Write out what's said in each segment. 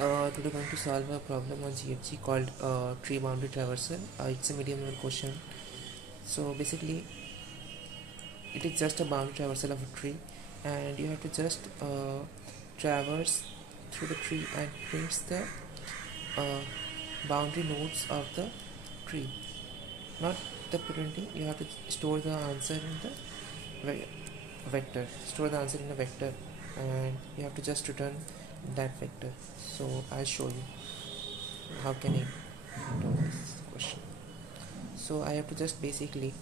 Today we're going to solve a problem on GFG called tree boundary traversal. It's a medium level question. So basically, it is just a boundary traversal of a tree, and you have to just traverse through the tree and print the uh, boundary nodes of the tree. Not the printing. You have to store the answer in the vector. Store the answer in a vector, and you have to just return that vector. So I'll show you how can I do this question. So I have to just basically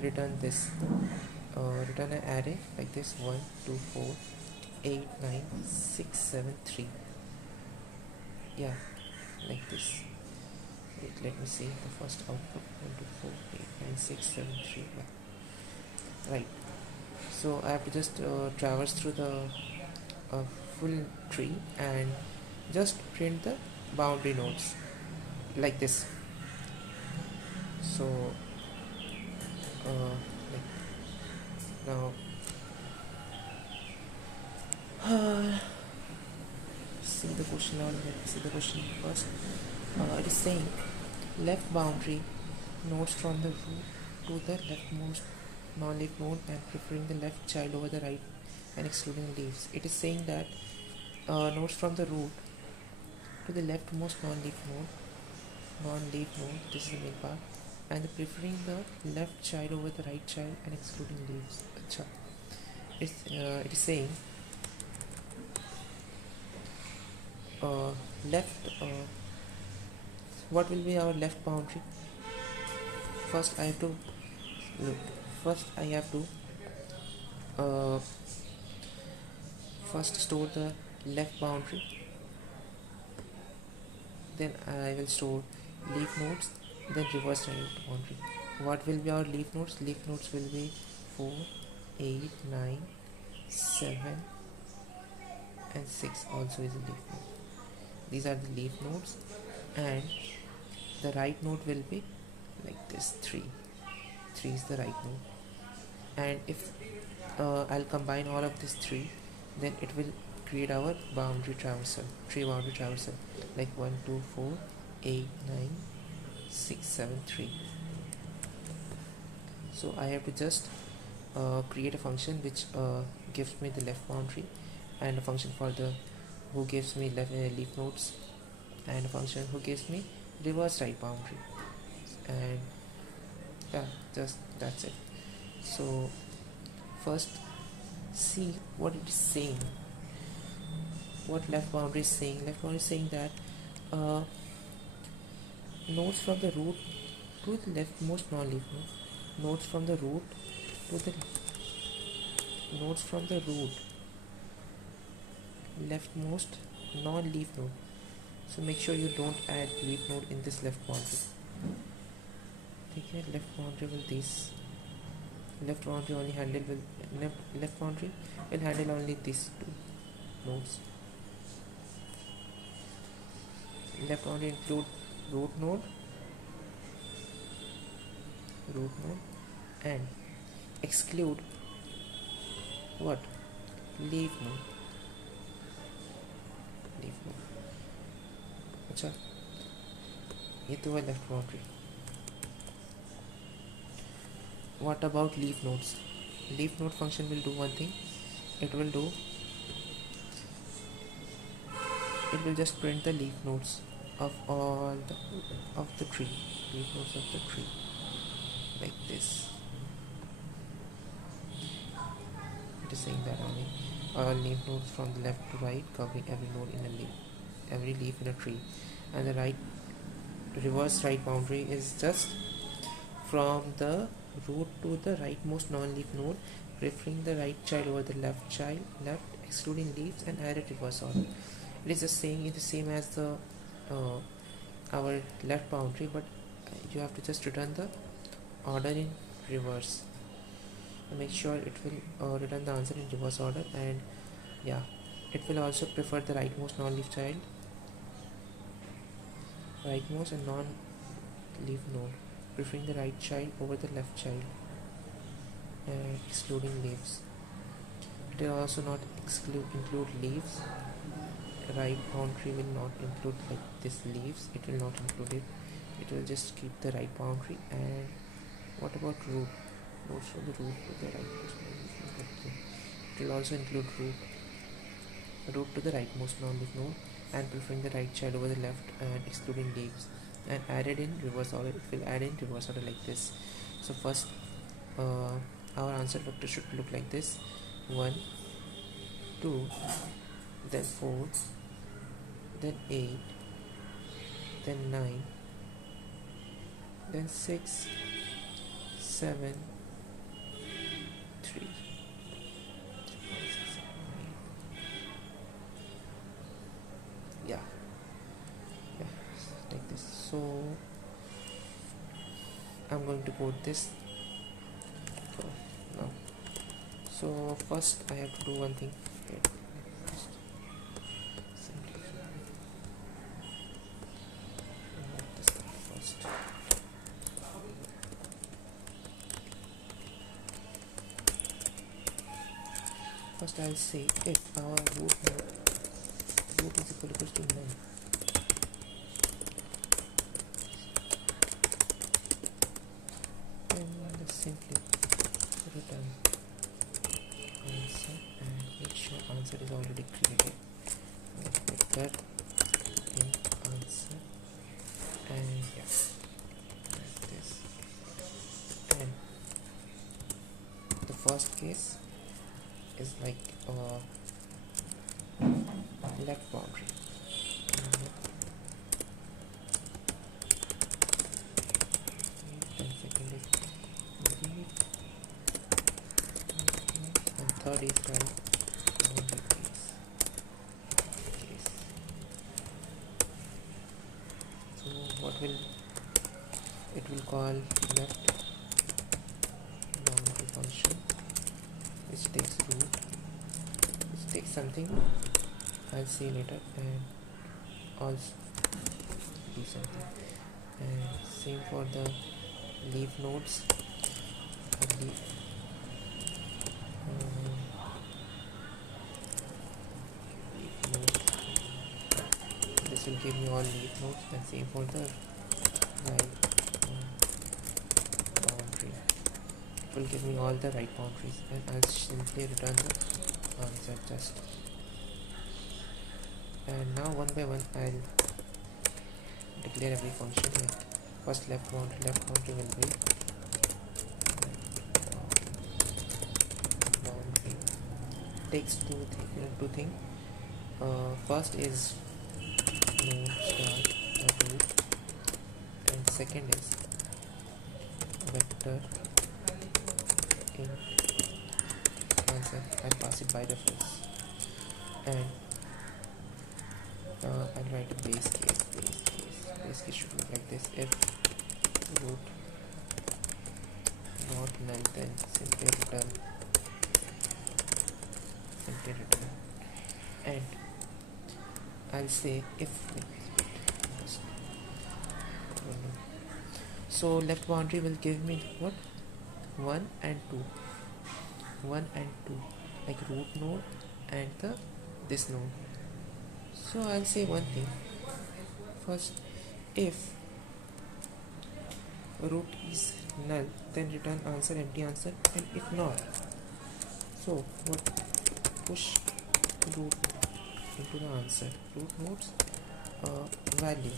return this, return an array like this: 1 2 4 8 9 6 7 3. Yeah, like this. Wait, let me see the first output: 1 2 4 8 9 6 7 3. Yeah. Right. So I have to just traverse through the full tree and just print the boundary nodes like this. So like now see the question now. Let's see the question first. It is saying left boundary nodes from the root to the leftmost non-leaf node and preferring the left child over the right and excluding leaves. It is saying that nodes from the root to the leftmost non-leaf node, this is the main part, and preferring the left child over the right child and excluding leaves. Achha. It is saying left. What will be our left boundary? First, I have to look. First, I have to first store the left boundary. Then I will store leaf nodes. Then reverse right boundary. What will be our leaf nodes? Leaf nodes will be 4, 8, 9, 7, and 6 also is a leaf node. These are the leaf nodes, and the right node will be like this: 3. 3 is the right node, and if I'll combine all of these 3, then it will create our boundary traversal, tree boundary traversal, like 1 2 4 8 9 6 7 3. So I have to just create a function which gives me the left boundary, and a function for the who gives me leaf nodes, and a function who gives me reverse right boundary. And yeah, just that's it. So first, see what it is saying. What left boundary is saying? Left boundary is saying that nodes from the root to the leftmost non-leaf node. Nodes from the root to the nodes from the root leftmost non-leaf node. So make sure you don't add leaf node in this left boundary. Okay, left boundary will this. Left boundary only handle will left boundary will handle only these two nodes. Left boundary include root node, and exclude what? Leaf node. अच्छा, ये तो है left boundary. What about leaf nodes? Leaf node function will do one thing. It will just print the leaf nodes of all of the tree. Leaf nodes of the tree, like this. It is saying that only all leaf nodes from the left to right, covering every node in a leaf, every leaf in a tree, and the reverse right boundary is just from the root to the rightmost non-leaf node, preferring the right child over the left excluding leaves, and add a reverse order. It is just saying it is same as the our left boundary, but you have to just return the order in reverse. Make sure it will return the answer in reverse order, and yeah, it will also prefer the rightmost non-leaf child, rightmost and non-leaf node, preferring the right child over the left child and excluding leaves. It will also not include leaves, right boundary will not include like this leaves, it will not include it, it will just keep the right boundary. And what about root? Nodes from the root to the right, it will also include root to the rightmost non-leaf node and preferring the right child over the left and excluding leaves, and added in reverse order, it will add in reverse order like this. So first our answer vector should look like this: 1 2, then 4, then 8, then 9, then 6 7 3. Yeah, like this. So I'm going to code this now. So first I have to do one thing. First I'll say if our root is equal to none, and simply return answer and make sure answer is already created. Vector in answer, and yeah, like this. And the first case is like left boundary. And second is read, and third is right boundary case. So what will it will call left boundary function, which takes root, which takes something I'll see later, and also do something. And same for the leaf nodes. Leaf, leaf nodes. This will give me all leaf nodes, and same for the right boundary. It will give me all the right boundaries, and I'll simply return the answer just. And now one by one I'll declare every function. Like first left boundary will be boundary takes two things. First is node start the root, and second is vector in answer. I'll pass it by the face, and I'll write a base case. Base case should look like this: if root not null, then simply return. And I'll say if so left boundary will give me what? 1 and 2, like root node and this node. So I'll say one thing. First, if root is null, then return answer, empty answer, and if not, so what? Push root into the answer. Root nodes value.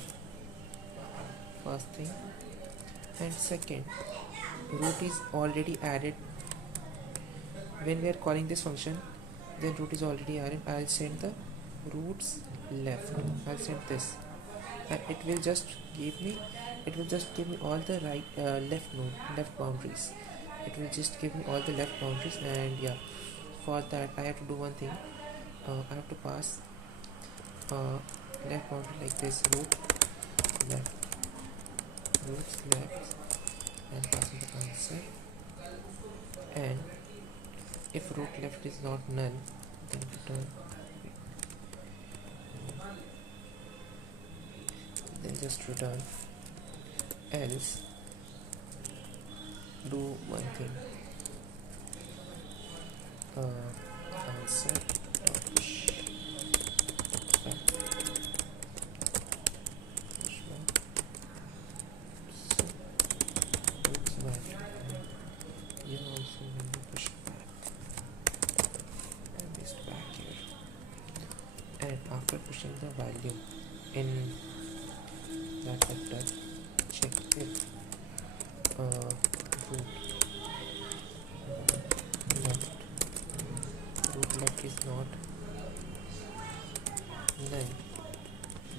First thing, and second, root is already added. When we are calling this function, then root is already added. I'll send the roots left. I'll send this, and it will just give me all the left boundaries. It will just give me all the left boundaries. And yeah, for that I have to do one thing. I have to pass left boundary like this: root left, roots left, and passing the answer. And if root left is not null, then return. Then just return. Else, do one thing. Answer dot after pushing the value in that vector, check if root left root left is not null,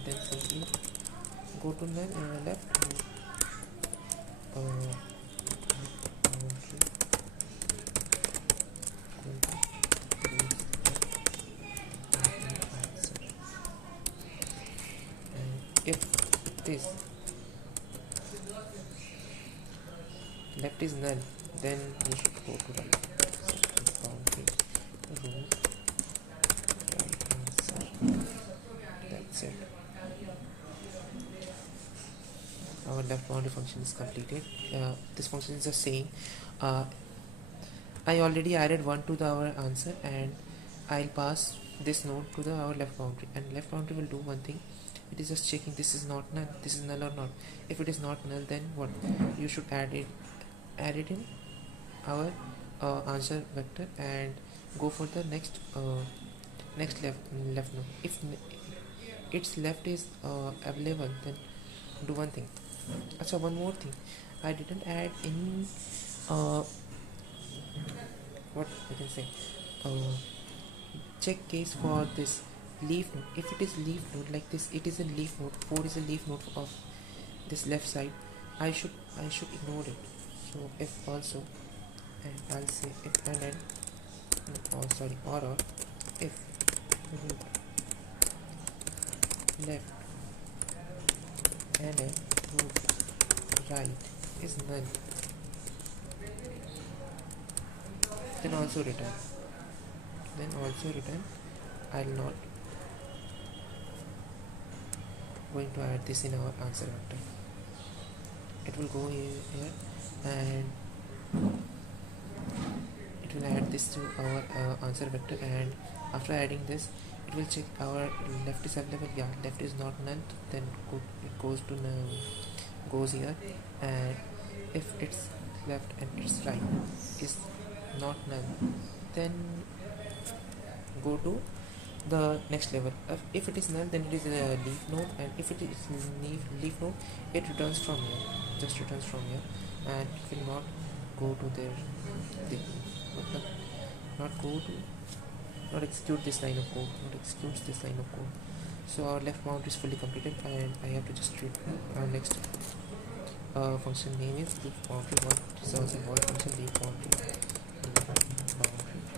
then simply go to null left root boundary going to root answer. And if this left is null, then you should go to right. So boundary root right answer. That's it. Our left boundary function is completed. This function is just saying I already added 1 to our answer, and I'll pass this node to our left boundary, and left boundary will do one thing. It is just checking this is not null, this is null or not. If it is not null, then what you should add it in our answer vector and go for the next left node. If its left is available, then do one thing. So one more thing, I didn't add any what I can say check case for this leaf node. If it is leaf node like this, it is a leaf node, 4 is a leaf node of this left side, I should ignore it. So if also, and I'll say if and then or if root left and then root right is null, then also return I'll not going to add this in our answer vector. It will go here and it will add this to our answer vector, and after adding this it will check our left is available. Yeah, left is not null, then it goes to null, goes here, and if it's left and it's right is not null, then go to the next level. If it is null, then it is a leaf node, and if it is leaf node, it returns from here, just returns from here, and it will not go to their not execute this line of code, not executes this line of code. So our left boundary is fully completed, and I have to just treat our next function name is leaf boundary 1. It is also called function leaf boundary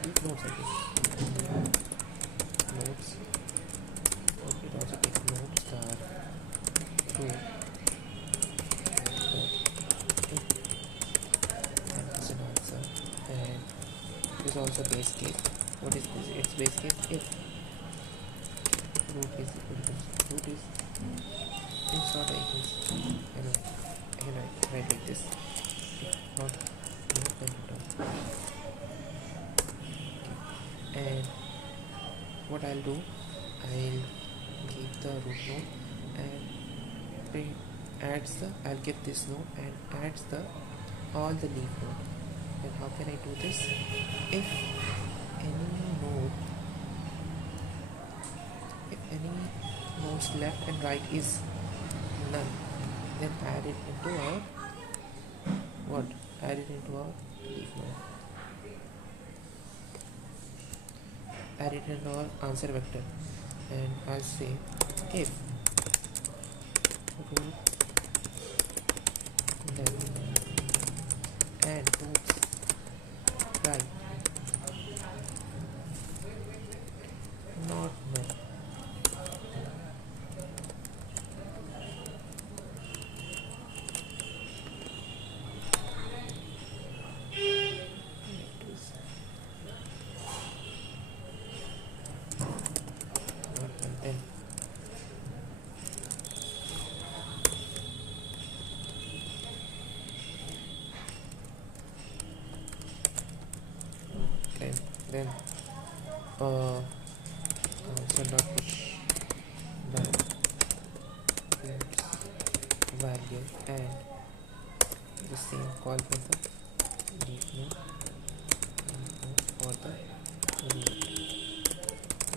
leaf nodes, I guess. Nodes. Okay, it also takes nodes star root and it's an answer, and it is also base case. What is this? It's base case if root is equal to root is in short I can write like this. If not then return. And what I'll do, I'll give the root node and I'll give this node and adds all the leaf node. And how can I do this? If any nodes left and right is none, then add it into our leaf node. Add it in our answer vector, and I'll say if root left and roots right not null, then answer dot push the value and the same call for the leaf node for the root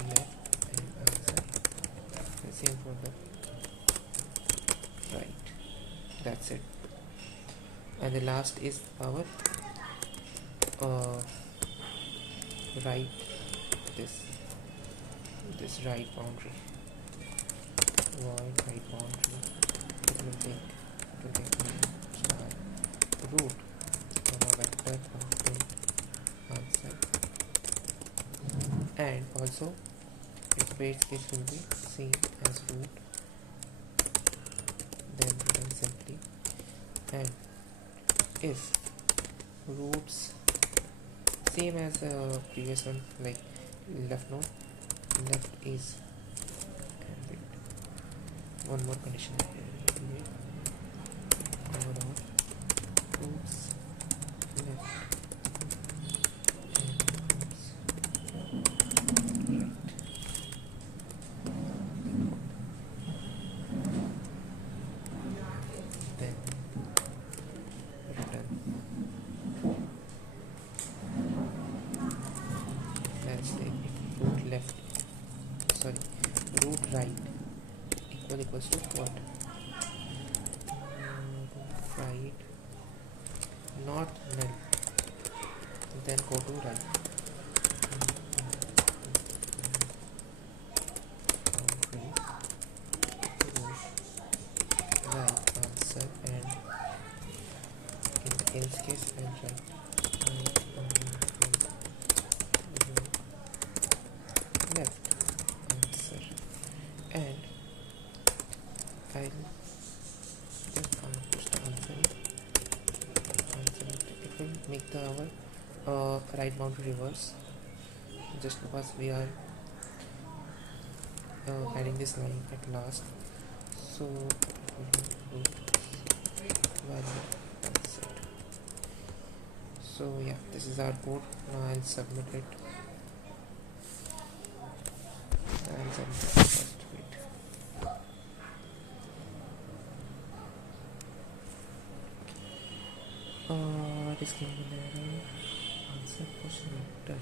left and answer same for the right. That's it. And the last is our uh, right, this right boundary, void right boundary. It will take star root from a vector of answer, and also its base case will be same as root, then written simply. And if roots same as the previous one, like left node, left is, and wait, one more condition here, overall roots left and roots right, then return. Let's say if root left, sorry, root right equals to what? Root right, not null, then go to right. Boundary, root right answer, and in else case and right. Right boundary, root left answer, and I'll just push the answer it will make the our right boundary reverse, just because we are adding this line at last. So it will be value answer. So yeah, this is our code. Now I'll submit it. First, wait. Discriminatory answer question vector.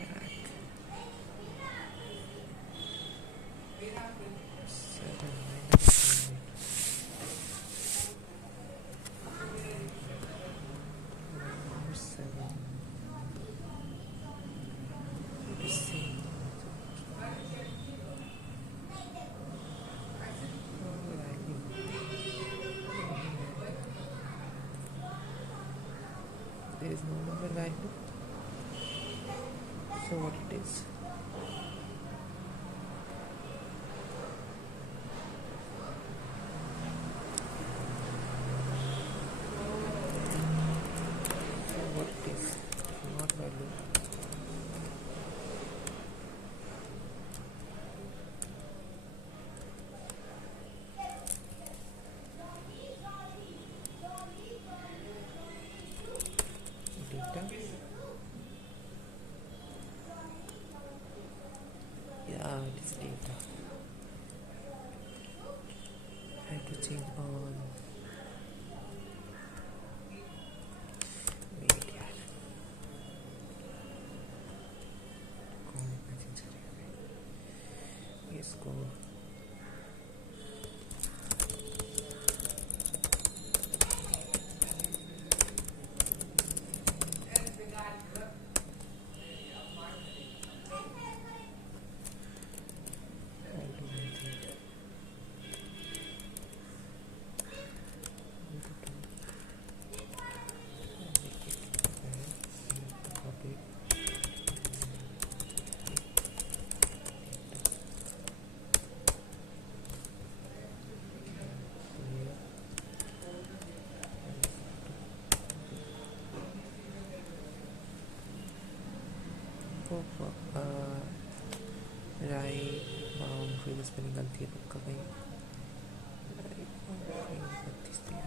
Back. 7 minus 7. It is same. There is no number value. So what it is? So what it is? Not value. Data. Yeah, it is data. I have to change all. Wait, yeah. Yes, go. Right boundary spelling गलती है पक्का कहीं right boundary 32 दिया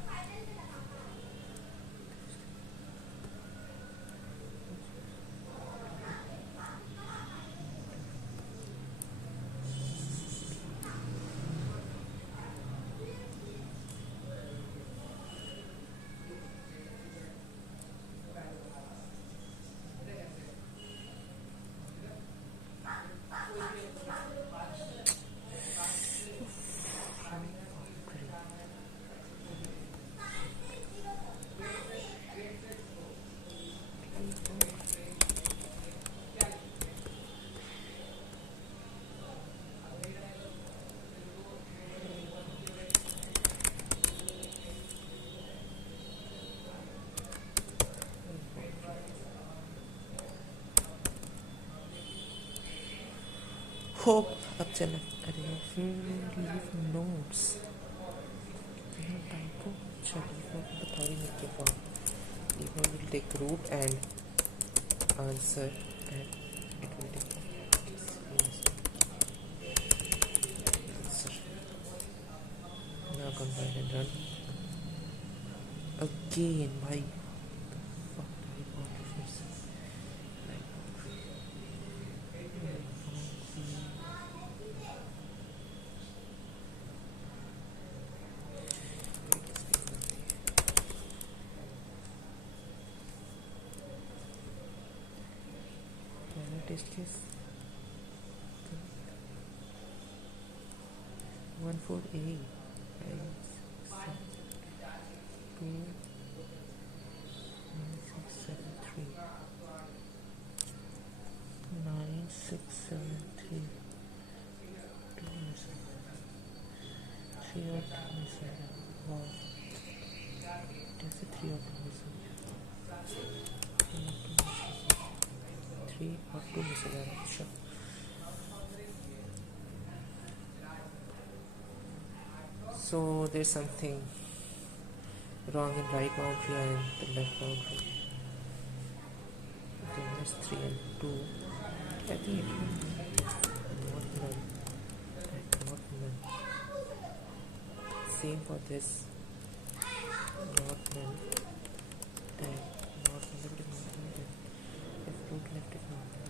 hope अब चला। अरे फिर leave notes type अच्छा लीव बता रही मेरे के form leave will take root and answer and it will take answer. Now compile and run again. My fuck, I want to fix this. Test case 148 2 9673 9673 3 और 2 wow जैसे 3 और 2 3 और 2 में से अच्छा so there's something wrong in right boundary and the left boundary. Okay, that's 3 and 2. I think it will be not null and not null. Same for this. Not null and not null. If root left is not null,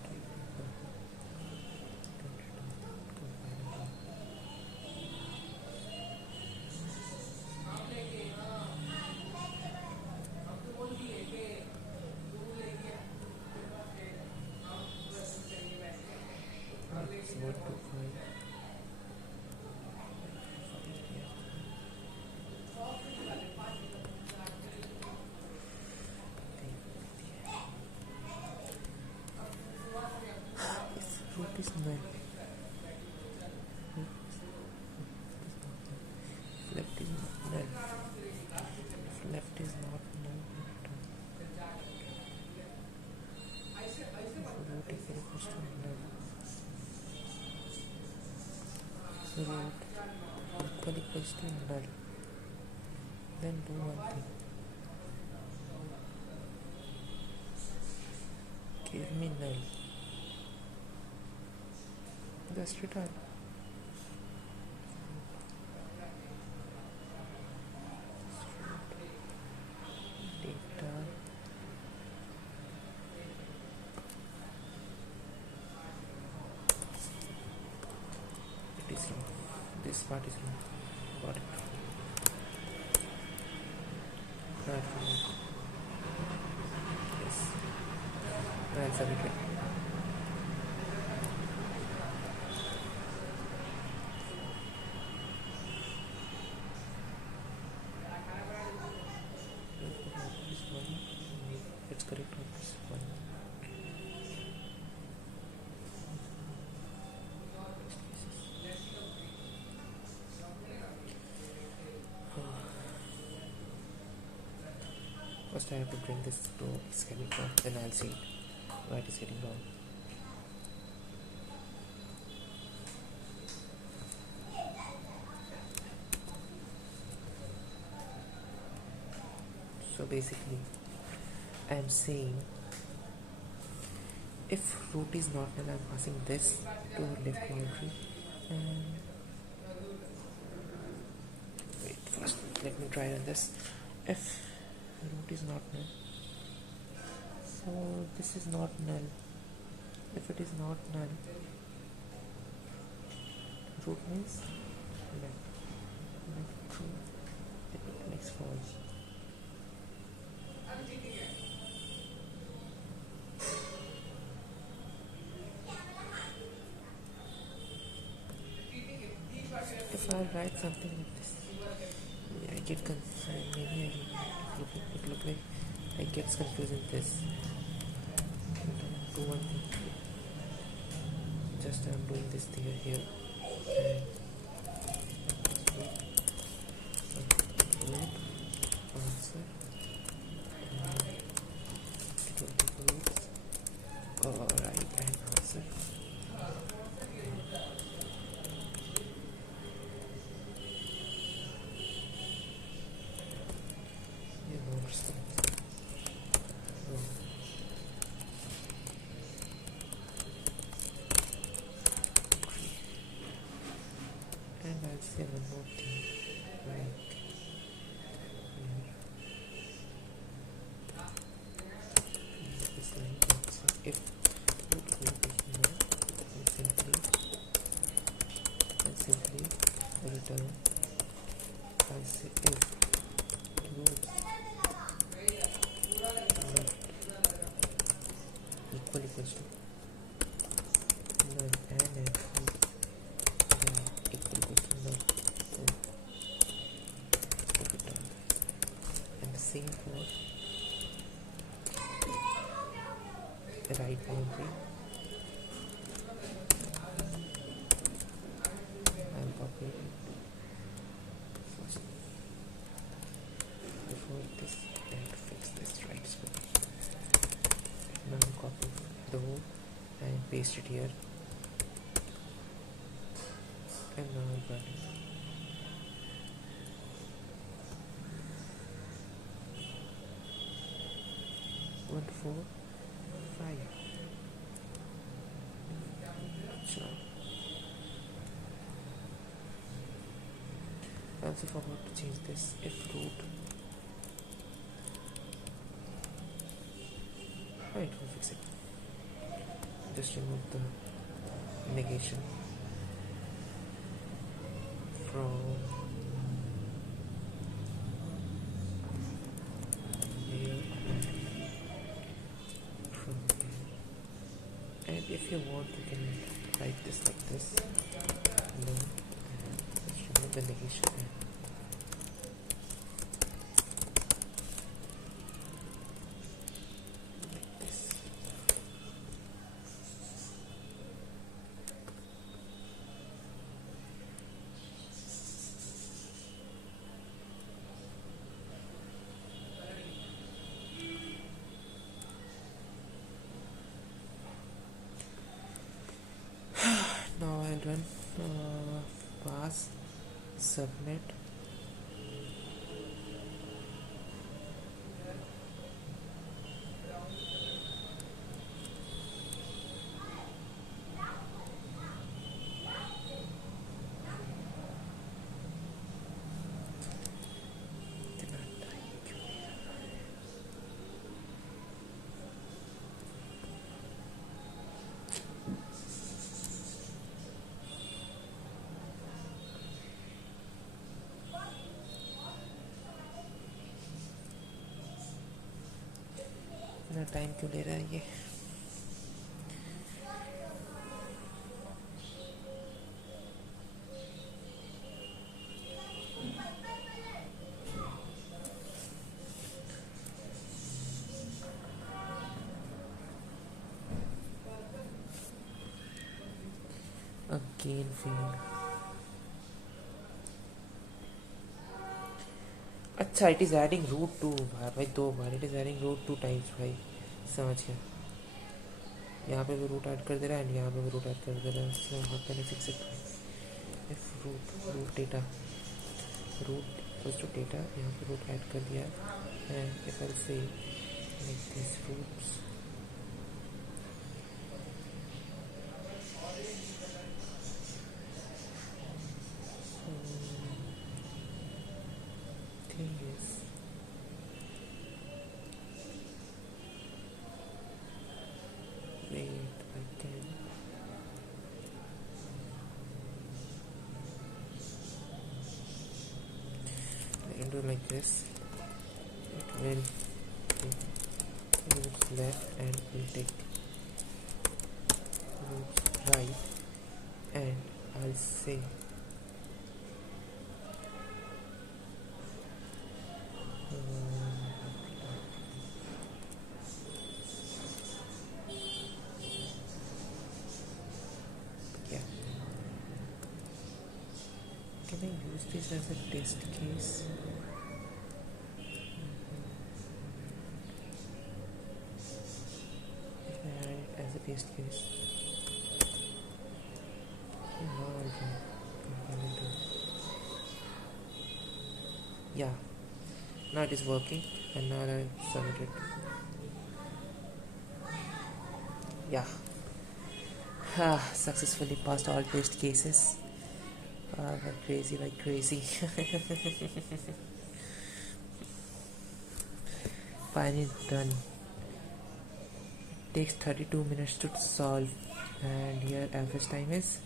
is null. Left is not null. Left is not null. Root is equals to null. So root equals to null. Then do one thing. Give me null. Just return. Data. It is wrong. This part is wrong. Got it. Right. Yes. And submit it. Let's correct on this one. First I have to bring this to its getting wrong, then I'll see why it is getting wrong. So basically I am saying if root is not null, I am passing this to left boundary and wait, first let me try on this. If root is not null, so this is not null. If it is not null, root means left, true, it makes false. If I write something like this, I get confused. Maybe it look like I get confused in this. Do one thing. Just I'm doing this thing here. Root answer. It will take roots. Alright, and answer. return, I'll say if roots not equals to none and if roots are equals to none, so return. And the same for right boundary. I'll copy it first before this and fix this right spot. Now I'll copy the whole and paste it here, and now I'll run it. One, 4, 5. Sure. I also forgot to change this if root. Oh, it will fix it. Just remove the negation from here and from here. And if you want, you can write this like this. No, just remove the negation and like this. Now I'll run pass subnet इतना time क्यों ले रहा है ये again fail अच्छा it is adding route two भाई 2 बार it is adding route 2 times भाई समझ गया यहाँ पे भी रूट ऐड कर दे रहा है एंड यहाँ पे भी रूट ऐड कर दे रहा है so how can I fix it if root data root equals to data यहाँ पे रूट ऐड कर दिया and if I say like this roots thing is wait I can do like this it will take roots left and will take roots right and I'll say yeah can I use this as a test case if I add it as a test case now I can do yeah now it is working and now I submit it yeah successfully passed all test cases crazy like crazy finally done takes 32 minutes to solve and here average time is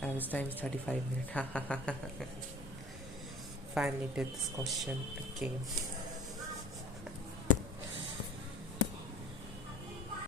Average time is 35 minutes. Finally did this question again.